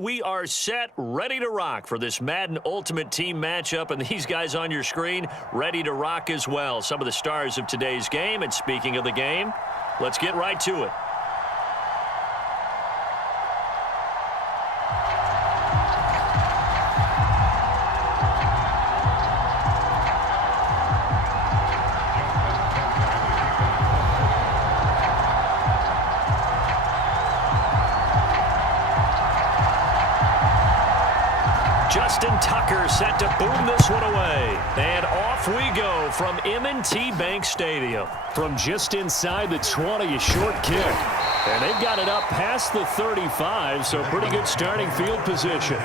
We are set, ready to rock for this Madden Ultimate Team matchup, and these guys on your screen ready to rock as well. Some of the stars of today's game, and speaking of the game, let's get right to it. Set to boom this one away. And off we go from M&T Bank Stadium. From just inside the 20, a short kick. And they've got it up past the 35, so pretty good starting field position.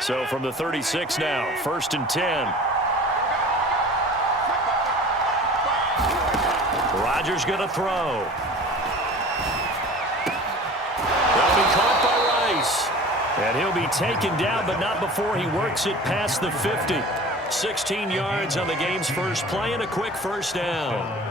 So from the 36 now, 1st and 10. Rodgers going to throw. That'll be caught by Rice. And he'll be taken down, but not before he works it past the 50. 16 yards on the game's first play and a quick first down.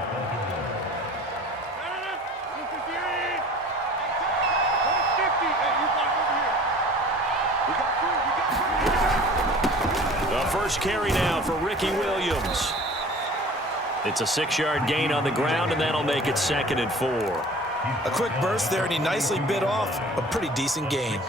First carry now for Ricky Williams. It's a 6-yard gain on the ground, and that'll make it 2nd and 4. A quick burst there, and he nicely bit off a pretty decent gain.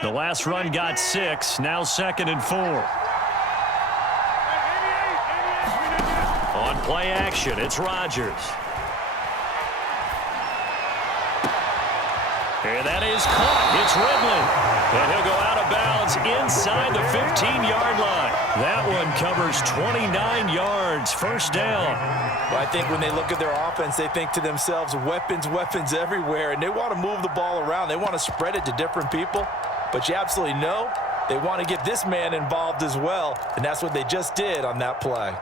The last run got 6, now 2nd and 4. On play action, it's Rodgers. And that is caught. It's Ridley. And he'll go out of bounds inside the 15-yard line. That one covers 29 yards, first down. Well, I think when they look at their offense, they think to themselves, weapons, weapons everywhere, and they want to move the ball around. They want to spread it to different people. But you absolutely know they want to get this man involved as well, and that's what they just did on that play.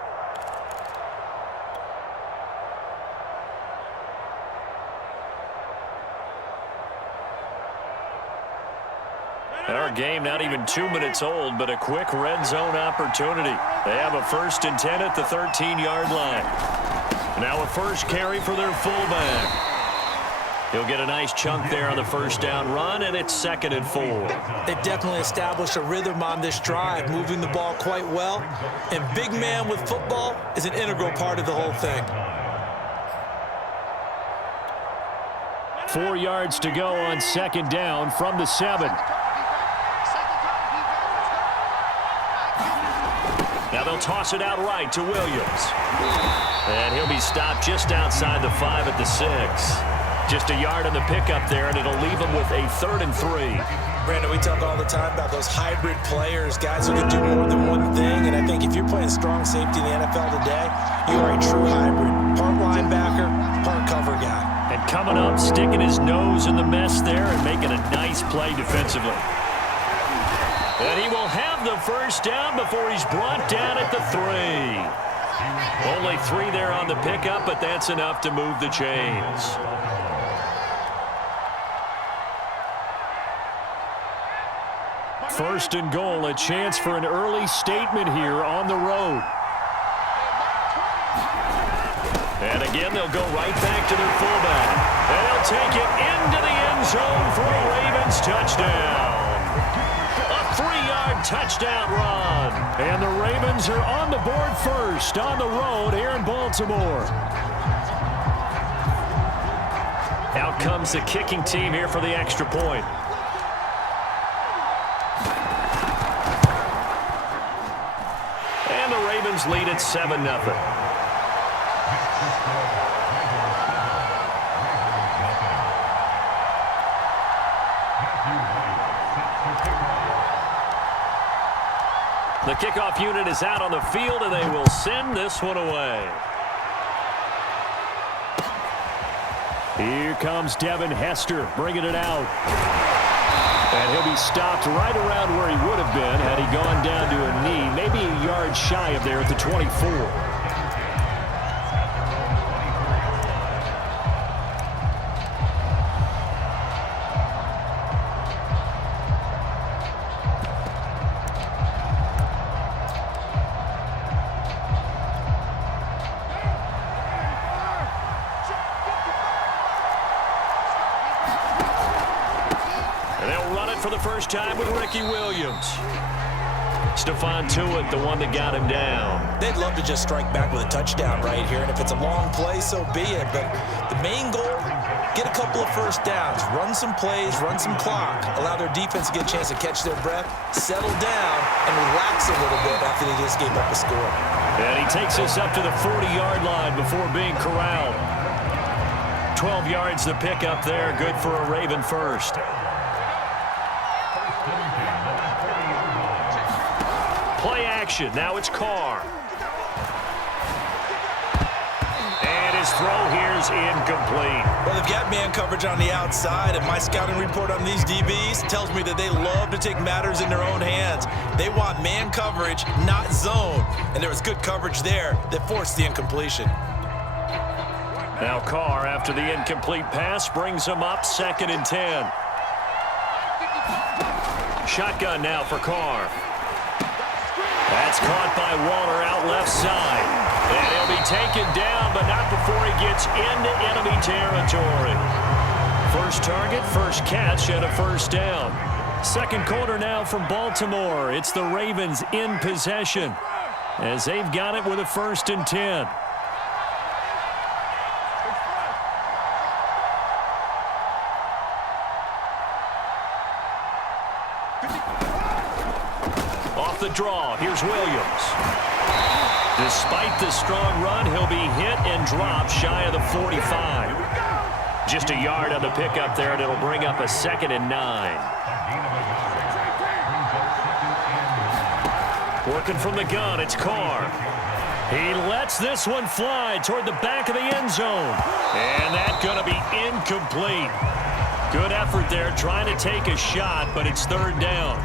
And our game not even 2 minutes old, but a quick red zone opportunity. They have a 1st and 10 at the 13-yard line. Now a first carry for their fullback. He'll get a nice chunk there on the first down run, and it's 2nd and 4. They've definitely established a rhythm on this drive, moving the ball quite well. And big man with football is an integral part of the whole thing. 4 yards to go on 2nd down from the 7. Now they'll toss it out right to Williams. And he'll be stopped just outside the 5 at the 6. Just a yard on the pickup there, and it'll leave him with a 3rd and 3. Brandon, we talk all the time about those hybrid players, guys who can do more than one thing. And I think if you're playing strong safety in the NFL today, you are a true hybrid. Part linebacker, part cover guy. And coming up, sticking his nose in the mess there and making a nice play defensively. And he will have the first down before he's brought down at the 3. Only 3 there on the pickup, but that's enough to move the chains. 1st and goal, a chance for an early statement here on the road. And again, they'll go right back to their fullback. And they'll take it into the end zone for a Ravens touchdown. A 3-yard touchdown run. And the Ravens are on the board first on the road here in Baltimore. Out comes the kicking team here for the extra point. And the Ravens lead at 7-0. The kickoff unit is out on the field, and they will send this one away. Here comes Devin Hester bringing it out. And he'll be stopped right around where he would have been had he gone down to a knee, maybe a yard shy of there at the 24. For the first time with Ricky Williams. Stephon Tuitt, the one that got him down. They'd love to just strike back with a touchdown right here, and if it's a long play, so be it. But the main goal, get a couple of first downs, run some plays, run some clock, allow their defense to get a chance to catch their breath, settle down, and relax a little bit after they just gave up a score. And he takes us up to the 40-yard line before being corralled. 12 yards to pick up there, good for a Raven first. Play action. Now it's Carr. And his throw here's incomplete. Well, they've got man coverage on the outside, and my scouting report on these DBs tells me that they love to take matters in their own hands. They want man coverage, not zone. And there was good coverage there that forced the incompletion. Now Carr, after the incomplete pass, brings him up 2nd and 10. Shotgun now for Carr. That's caught by Waller out left side. And he'll be taken down, but not before he gets into enemy territory. First target, first catch, and a first down. Second quarter now from Baltimore. It's the Ravens in possession as they've got it with a 1st and 10. Off the draw, here's Williams. Despite the strong run, he'll be hit and dropped shy of the 45. Just a yard on the pickup there, and it'll bring up a 2nd and 9. Working from the gun, it's Carr. He lets this one fly toward the back of the end zone. And that's going to be incomplete. Good effort there, trying to take a shot, but it's 3rd down.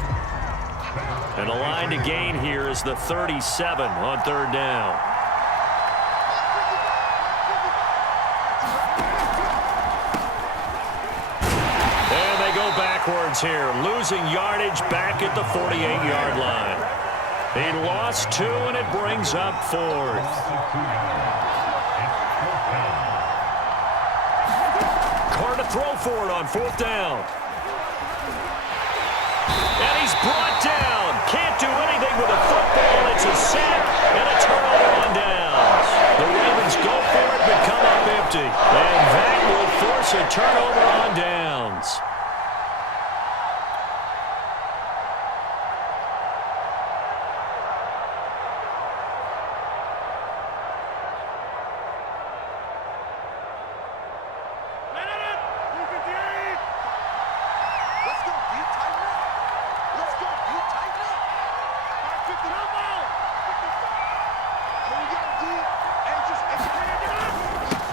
And the line to gain here is the 37 on 3rd down. And they go backwards here, losing yardage back at the 48-yard line. He lost 2, and it brings up 4th. Carr to throw for it on 4th down. And he's brought down. Can't do anything with a football. It's a sack and a turnover on downs. The Ravens go for it but come up empty. And that will force a turnover on downs.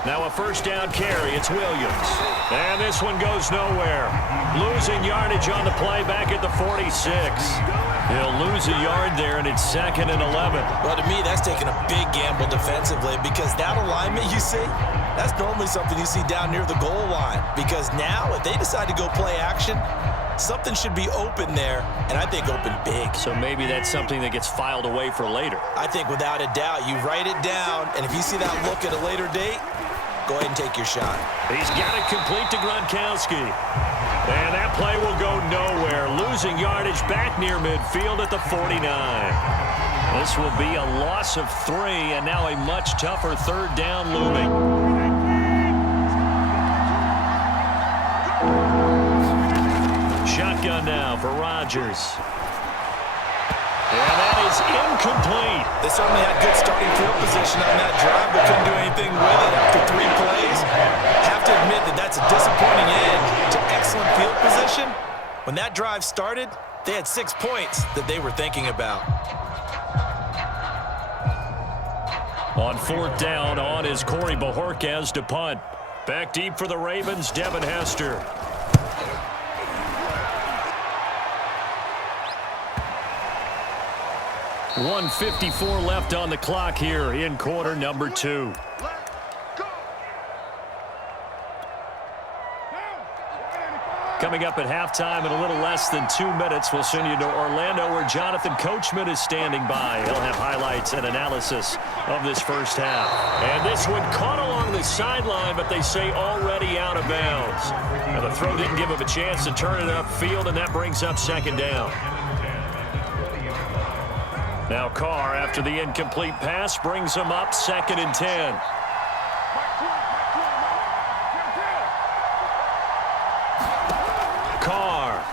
Now a first down carry. It's Williams. And this one goes nowhere. Losing yardage on the play back at the 46. He'll lose a yard there, and it's 2nd and 11. Well, to me, that's taking a big gamble defensively because that alignment you see, that's normally something you see down near the goal line. Because now, if they decide to go play action, something should be open there, and I think open big. So maybe that's something that gets filed away for later. I think without a doubt, you write it down, and if you see that look at a later date, go ahead and take your shot. He's got it complete to Gronkowski. And that play will go nowhere. Losing yardage back near midfield at the 49. This will be a loss of 3, and now a much tougher 3rd down looming. Shotgun now for Rodgers. And that is incomplete. They certainly had good starting field position on that drive, but couldn't do anything with it after 3 plays. Have to admit that that's a disappointing end to excellent field position. When that drive started, they had 6 points that they were thinking about. On 4th down, on is Corey Bojorquez to punt. Back deep for the Ravens, Devin Hester. .154 left on the clock here in quarter number 2. Coming up at halftime in a little less than 2 minutes, we'll send you to Orlando where Jonathan Coachman is standing by. He'll have highlights and analysis of this first half. And this one caught along the sideline, but they say already out of bounds. Now the throw didn't give him a chance to turn it upfield, and that brings up second down. Now Carr, after the incomplete pass, brings him up 2nd and 10. Carr.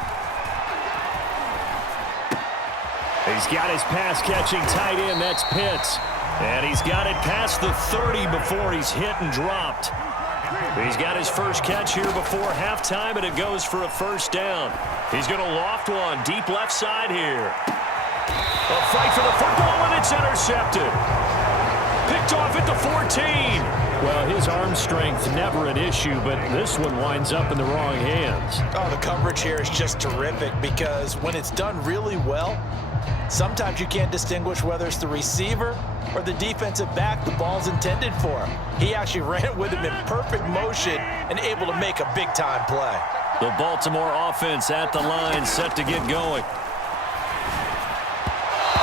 He's got his pass-catching tight end. That's Pitts. And he's got it past the 30 before he's hit and dropped. He's got his first catch here before halftime, and it goes for a first down. He's going to loft one deep left side here. A fight for the football, and it's intercepted. Picked off at the 14. Well, his arm strength never an issue, but this one winds up in the wrong hands. Oh, the coverage here is just terrific because when it's done really well, sometimes you can't distinguish whether it's the receiver or the defensive back the ball's intended for. He actually ran with him in perfect motion and able to make a big-time play. The Baltimore offense at the line, set to get going.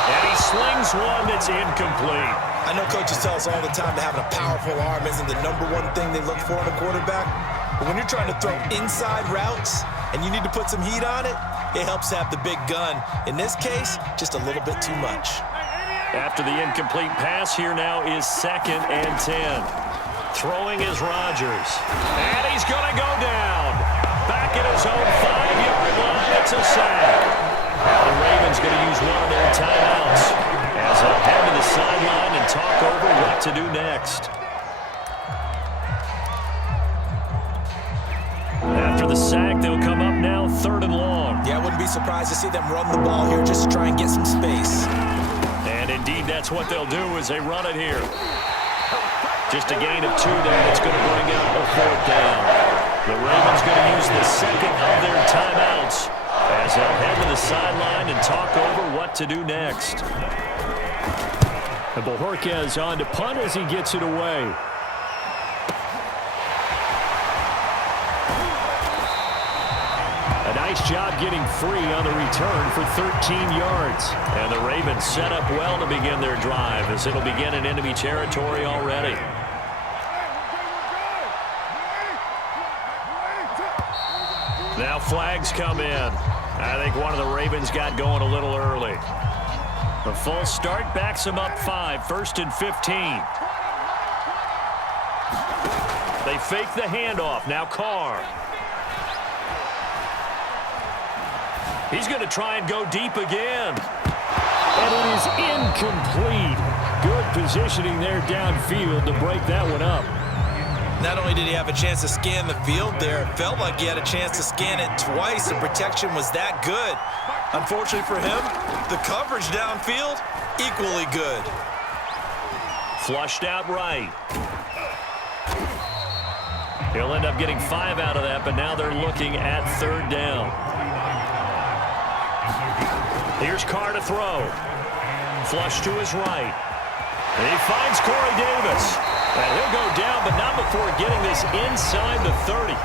And he slings one that's incomplete. I know coaches tell us all the time that having a powerful arm isn't the #1 thing they look for in a quarterback. But when you're trying to throw inside routes and you need to put some heat on it, it helps to have the big gun. In this case, just a little bit too much. After the incomplete pass, here now is 2nd and 10. Throwing is Rodgers. And he's going to go down. Back at his own 5-yard line. It's a sack. Now the Ravens going to use one of their timeouts as they'll head to the sideline and talk over what to do next. After the sack, they'll come up now 3rd and long. Yeah, I wouldn't be surprised to see them run the ball here just to try and get some space. And indeed, that's what they'll do as they run it here. Just a gain of 2 there. It's going to bring out a 4th down. The Ravens going to use the second of their timeouts as they'll head to the sideline and talk over what to do next. And Bojorquez on to punt as he gets it away. A nice job getting free on the return for 13 yards. And the Ravens set up well to begin their drive as it'll begin in enemy territory already. Now flags come in. I think one of the Ravens got going a little early. The full start backs them up 5, 1st and 15. They fake the handoff. Now Carr. He's going to try and go deep again. And it is incomplete. Good positioning there downfield to break that one up. Not only did he have a chance to scan the field there, it felt like he had a chance to scan it twice. The protection was that good. Unfortunately for him, the coverage downfield, equally good. Flushed out right. He'll end up getting 5 out of that, but now they're looking at 3rd down. Here's Carr to throw. Flush to his right. And he finds Corey Davis. And he'll go down, but not before getting this inside the 30.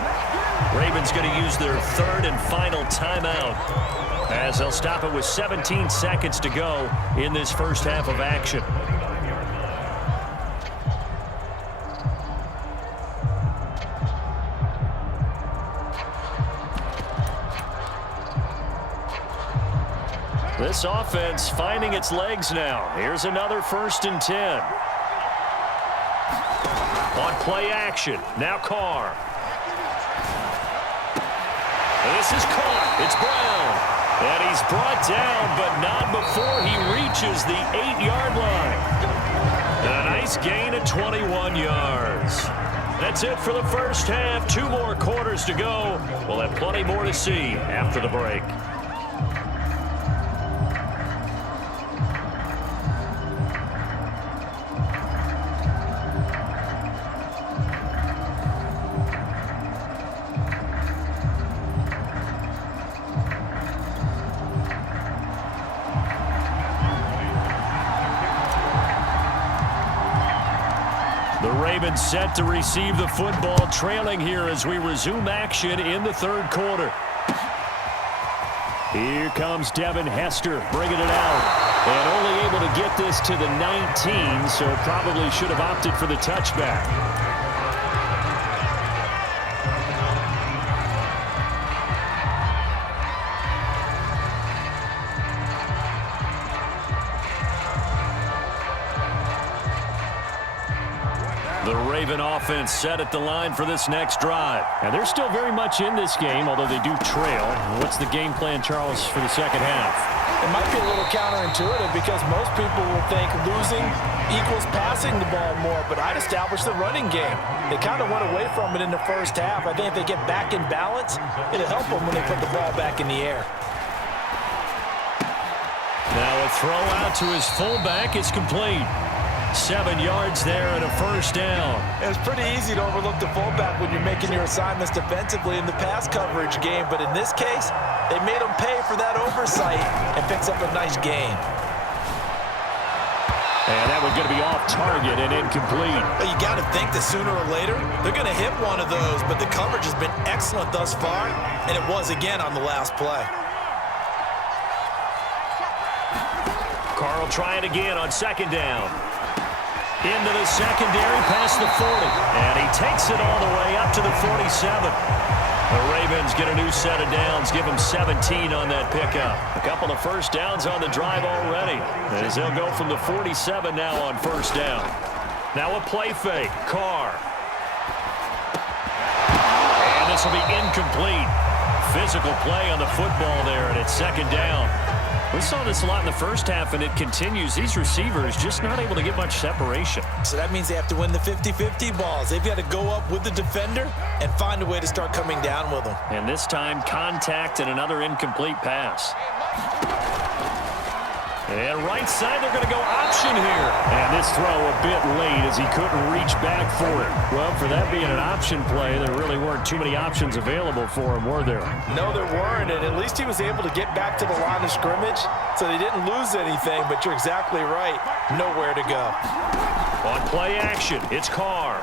Ravens going to use their 3rd and final timeout as they'll stop it with 17 seconds to go in this first half of action. This offense finding its legs now. Here's another 1st and 10. On play action. Now Carr. And this is caught. It's Brown. And he's brought down, but not before he reaches the 8-yard line. A nice gain of 21 yards. That's it for the first half. 2 more quarters to go. We'll have plenty more to see after the break. The Ravens set to receive the football, trailing here as we resume action in the third quarter. Here comes Devin Hester bringing it out. And only able to get this to the 19, so probably should have opted for the touchback. The Raven offense set at the line for this next drive. And they're still very much in this game, although they do trail. What's the game plan, Charles, for the second half? It might be a little counterintuitive because most people will think losing equals passing the ball more, but I'd establish the running game. They kind of went away from it in the first half. I think if they get back in balance, it'll help them when they put the ball back in the air. Now a throw out to his fullback is complete. 7 yards there and a first down. It's pretty easy to overlook the fullback when you're making your assignments defensively in the pass coverage game, but in this case, they made him pay for that oversight and picks up a nice gain. And that one's going to be off target and incomplete. But you got to think that sooner or later, they're going to hit one of those, but the coverage has been excellent thus far, and it was again on the last play. Carl trying again on second down. Into the secondary past the 40. And he takes it all the way up to the 47. The Ravens get a new set of downs. Give them 17 on that pickup. A couple of first downs on the drive already. As they'll go from the 47 now on first down. Now a play fake. Carr. And this will be incomplete. Physical play on the football there, and it's second down. We saw this a lot in the first half, and it continues. These receivers just not able to get much separation. So that means they have to win the 50-50 balls. They've got to go up with the defender and find a way to start coming down with them. And this time, contact and another incomplete pass. And right side, they're going to go option here. And this throw a bit late as he couldn't reach back for it. Well, for that being an option play, there really weren't too many options available for him, were there? No, there weren't, and at least he was able to get back to the line of scrimmage, so they didn't lose anything, but you're exactly right. Nowhere to go. On play action, it's Carr.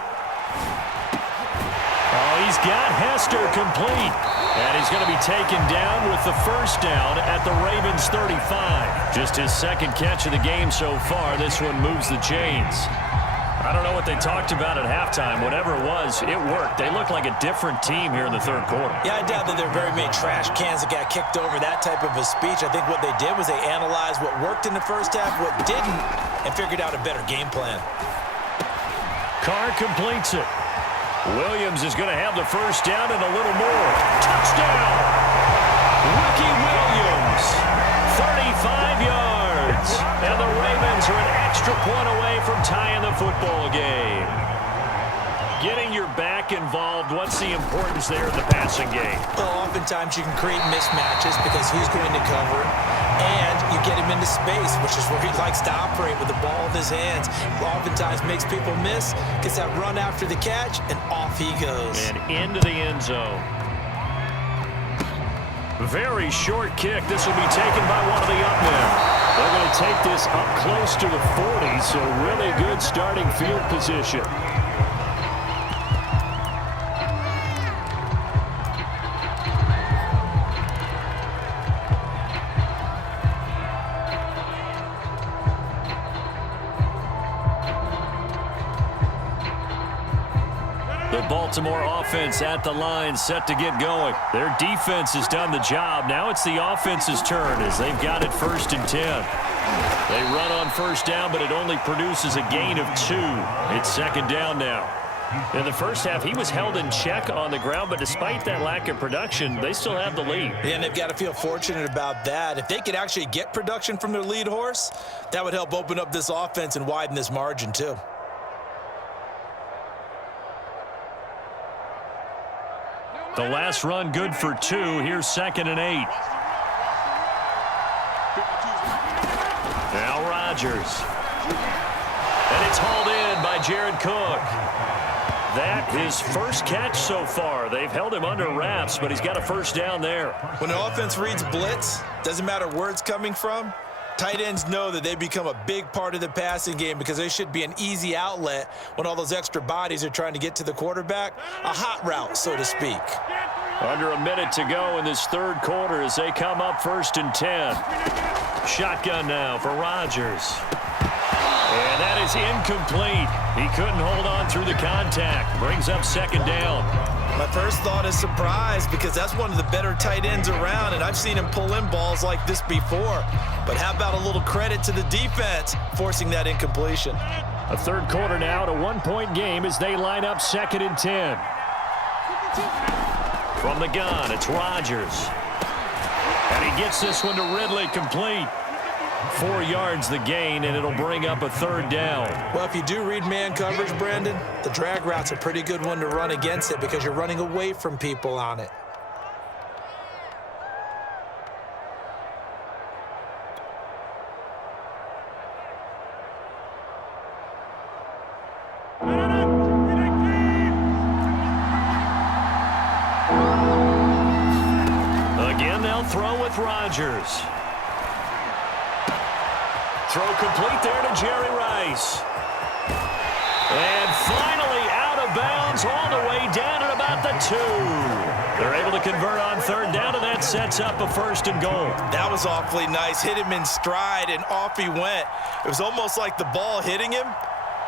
Oh, he's got Hester complete. And he's going to be taken down with the first down at the Ravens 35. Just his second catch of the game so far. This one moves the chains. I don't know what they talked about at halftime. Whatever it was, it worked. They look like a different team here in the third quarter. Yeah, I doubt that there are very many trash cans that got kicked over, that type of a speech. I think what they did was they analyzed what worked in the first half, what didn't, and figured out a better game plan. Carr completes it. Williams is going to have the first down and a little more. Touchdown! Ricky Williams, 35 yards. And the Ravens are an extra point away from tying the football game. Getting your back involved, what's the importance there in the passing game? Well, oftentimes you can create mismatches because who's going to cover, and you get him into space, which is where he likes to operate with the ball in his hands. Oftentimes makes people miss, gets that run after the catch, and off he goes. And into the end zone. Very short kick. This will be taken by one of the up men. They're going to take this up close to the 40, so really good starting field position. The Baltimore offense at the line, set to get going. Their defense has done the job. Now it's the offense's turn as they've got it 1st and 10. They run on first down, but it only produces a gain of 2. It's second down now. In the first half, he was held in check on the ground, but despite that lack of production, they still have the lead. Yeah, and they've got to feel fortunate about that. If they could actually get production from their lead horse, that would help open up this offense and widen this margin too. The last run good for 2. Here's 2nd and 8. Now Rodgers. And it's hauled in by Jared Cook. That his first catch so far. They've held him under wraps, but he's got a first down there. When the offense reads blitz, doesn't matter where it's coming from, Tight ends know that they become a big part of the passing game because they should be an easy outlet when all those extra bodies are trying to get to the quarterback. A hot route, so to speak. Under a minute to go in this third quarter as they come up 1st and 10. Shotgun now for Rodgers. And that is incomplete. He couldn't hold on through the contact. Brings up 2nd down. My first thought is surprise because that's one of the better tight ends around, and I've seen him pull in balls like this before. But how about a little credit to the defense forcing that incompletion? A third quarter now, at a 1-point game as they line up 2nd and 10. From the gun, it's Rodgers. And he gets this one to Ridley, complete. 4 yards the gain, and it'll bring up a 3rd down. Well, if you do read man coverage, Brandon, the drag route's a pretty good one to run against it because you're running away from people on it. Again, they'll throw with Rodgers. Throw complete there to Jerry Rice. And finally out of bounds all the way down at about the 2. They're able to convert on 3rd down, and that sets up a 1st and goal. That was awfully nice. Hit him in stride, and off he went. It was almost like the ball hitting him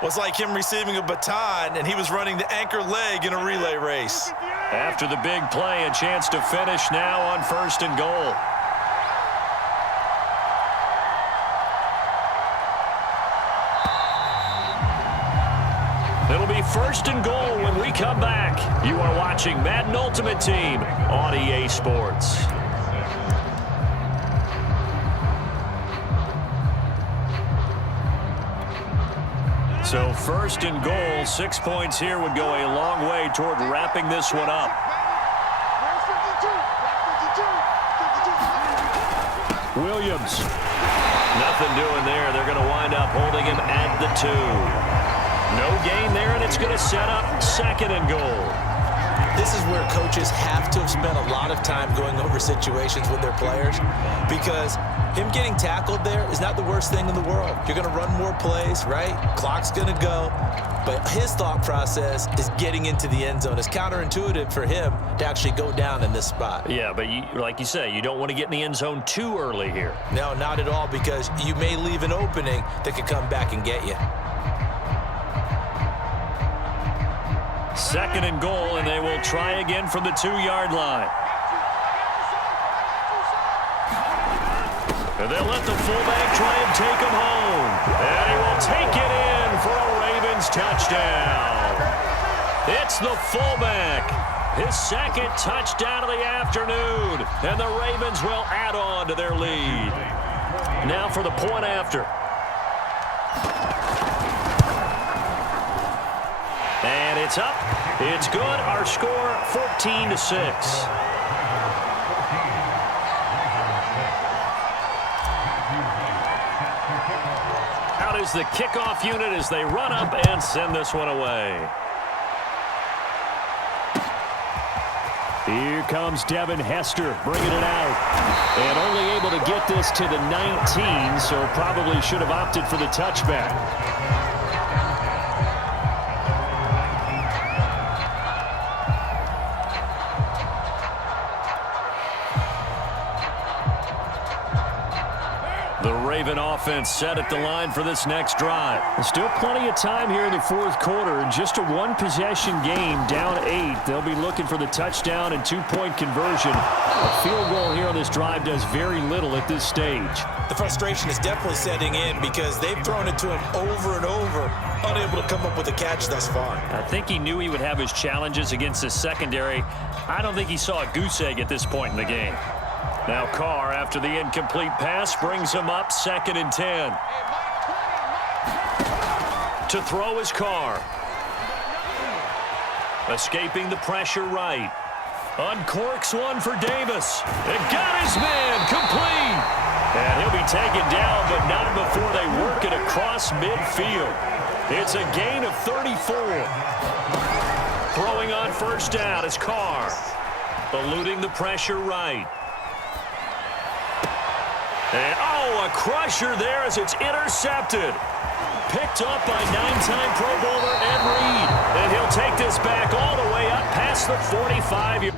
was like him receiving a baton, and he was running the anchor leg in a relay race. After the big play, a chance to finish now on 1st and goal. It'll be 1st and goal when we come back. You are watching Madden Ultimate Team on EA Sports. So 1st and goal, 6 points here would go a long way toward wrapping this one up. Williams. Nothing doing there. They're going to wind up holding him at the 2. No gain there, and it's going to set up 2nd and goal. This is where coaches have to have spent a lot of time going over situations with their players because him getting tackled there is not the worst thing in the world. You're going to run more plays, right? Clock's going to go. But his thought process is getting into the end zone. It's counterintuitive for him to actually go down in this spot. Yeah, but like you say, you don't want to get in the end zone too early here. No, not at all, because you may leave an opening that could come back and get you. 2nd and goal, and they will try again from the 2-yard line. And they'll let the fullback try and take him home. And he will take it in for a Ravens touchdown. It's the fullback. His 2nd touchdown of the afternoon. And the Ravens will add on to their lead. Now for the point after. And it's up. It's good. Our score 14-6. Out is the kickoff unit as they run up and send this one away. Here comes Devin Hester bringing it out. And only able to get this to the 19, so probably should have opted for the touchback. The Raven offense set at the line for this next drive. Still plenty of time here in the 4th quarter. Just a 1-possession game, down 8. They'll be looking for the touchdown and 2-point conversion. A field goal here on this drive does very little at this stage. The frustration is definitely setting in because they've thrown it to him over and over, unable to come up with a catch thus far. I think he knew he would have his challenges against his secondary. I don't think he saw a goose egg at this point in the game. Now Carr, after the incomplete pass, brings him up 2nd and 10. To throw is Carr. Escaping the pressure right. Uncorks one for Davis. And got his man complete. And he'll be taken down, but not before they work it across midfield. It's a gain of 34. Throwing on 1st down is Carr. Eluding the pressure right. And, a crusher there as it's intercepted. Picked up by 9-time Pro Bowler Ed Reed. And he'll take this back all the way up past the 45.